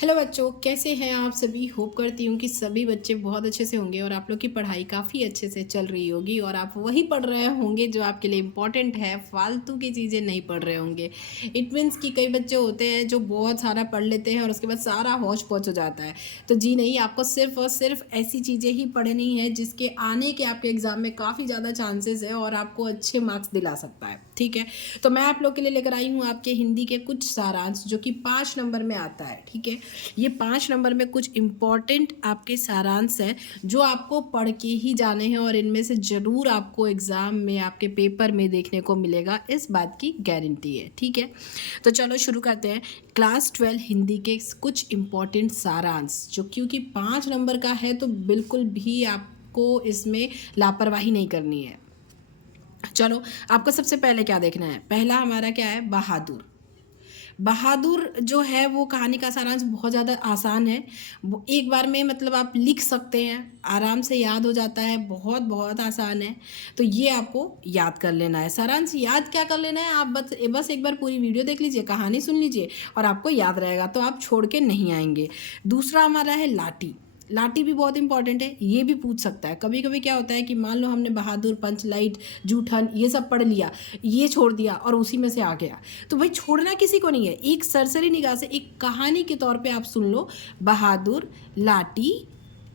Hello बच्चों, कैसे हैं आप सभी। होप करती हूँ कि सभी बच्चे बहुत अच्छे से होंगे और आप लोग की पढ़ाई काफ़ी अच्छे से चल रही होगी और आप वही पढ़ रहे होंगे जो आपके लिए इम्पोर्टेंट है, फालतू की चीज़ें नहीं पढ़ रहे होंगे। इट मीन्स कि कई बच्चे होते हैं जो बहुत सारा पढ़ लेते हैं और उसके बाद सारा हौच पौच हो जाता है। तो जी नहीं, आपको सिर्फ और सिर्फ ऐसी चीज़ें ही पढ़नी है जिसके आने के आपके एग्ज़ाम में काफ़ी ज़्यादा चांसेस है और आपको अच्छे मार्क्स दिला सकता है। ठीक है, तो मैं आप लोग के लिए लेकर आई हूँ आपके हिंदी के कुछ सारांश जो कि 5 नंबर में आता है। ठीक है, ये 5 नंबर में कुछ इम्पॉर्टेंट आपके सारांश हैं जो आपको पढ़ के ही जाने हैं और इनमें से ज़रूर आपको एग्ज़ाम में आपके पेपर में देखने को मिलेगा, इस बात की गारंटी है। ठीक है, तो चलो शुरू करते हैं। क्लास 12 हिंदी के कुछ इम्पॉर्टेंट सारांश जो क्योंकि 5 नंबर का है तो बिल्कुल भी आपको इसमें लापरवाही नहीं करनी है। चलो, आपको सबसे पहले क्या देखना है। पहला हमारा क्या है, बहादुर। बहादुर जो है वो कहानी का सारांश बहुत ज़्यादा आसान है। वो एक बार में मतलब आप लिख सकते हैं, आराम से याद हो जाता है, बहुत बहुत आसान है। तो ये आपको याद कर लेना है। सारांश याद क्या कर लेना है, आप बस एक बार पूरी वीडियो देख लीजिए, कहानी सुन लीजिए और आपको याद रहेगा, तो आप छोड़ के नहीं आएंगे। दूसरा हमारा है लाठी। लाठी भी बहुत इंपॉर्टेंट है, ये भी पूछ सकता है। कभी कभी क्या होता है कि मान लो हमने बहादुर, पंचलाइट, जूठन ये सब पढ़ लिया, ये छोड़ दिया और उसी में से आ गया। तो भाई छोड़ना किसी को नहीं है, एक सरसरी निगाह से एक कहानी के तौर पे आप सुन लो। बहादुर, लाठी,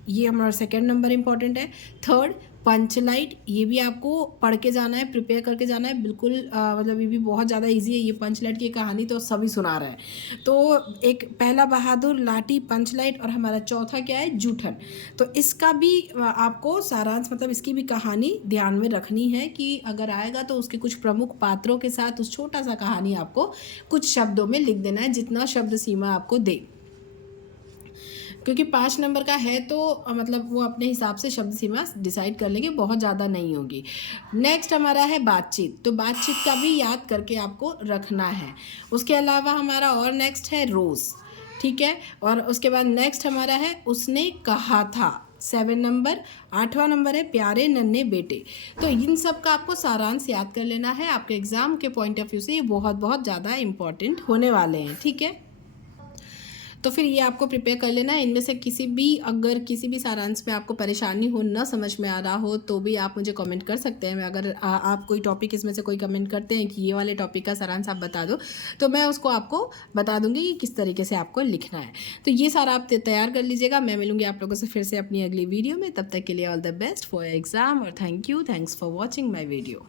ये हमारा सेकंड नंबर इंपॉर्टेंट है। थर्ड, पंचलाइट, ये भी आपको पढ़ के जाना है, प्रिपेयर करके जाना है बिल्कुल। मतलब ये भी बहुत ज़्यादा इजी है। ये पंचलाइट की कहानी तो सभी सुना रहे हैं। तो एक पहला बहादुर, लाठी, पंचलाइट और हमारा चौथा क्या है, जूठन। तो इसका भी आपको सारांश मतलब इसकी भी कहानी ध्यान में रखनी है कि अगर आएगा तो उसके कुछ प्रमुख पात्रों के साथ उस छोटा सा कहानी आपको कुछ शब्दों में लिख देना है, जितना शब्द सीमा आपको दे। क्योंकि 5 नंबर का है तो मतलब वो अपने हिसाब से शब्द सीमा डिसाइड कर लेंगे, बहुत ज़्यादा नहीं होगी। नेक्स्ट हमारा है बातचीत। तो बातचीत का भी याद करके आपको रखना है। उसके अलावा हमारा और नेक्स्ट है रोज़। ठीक है, और उसके बाद नेक्स्ट हमारा है उसने कहा था, 7 नंबर। 8वां नंबर है प्यारे नन्हे बेटे। तो इन सब का आपको सारांश याद कर लेना है। आपके एग्ज़ाम के पॉइंट ऑफ व्यू से ये बहुत बहुत ज़्यादा इंपॉर्टेंट होने वाले हैं। ठीक है, तो फिर ये आपको प्रिपेयर कर लेना है। इनमें से अगर किसी भी सारांश में आपको परेशानी हो, न समझ में आ रहा हो, तो भी आप मुझे कमेंट कर सकते हैं। अगर आप कोई टॉपिक इसमें से कोई कमेंट करते हैं कि ये वाले टॉपिक का सारांश आप बता दो, तो मैं उसको आपको बता दूंगी कि किस तरीके से आपको लिखना है। तो ये सारा आप तैयार कर लीजिएगा। मैं मिलूंगी आप लोगों से फिर से अपनी अगली वीडियो में। तब तक के लिए all the best for exam और thanks for watching my video.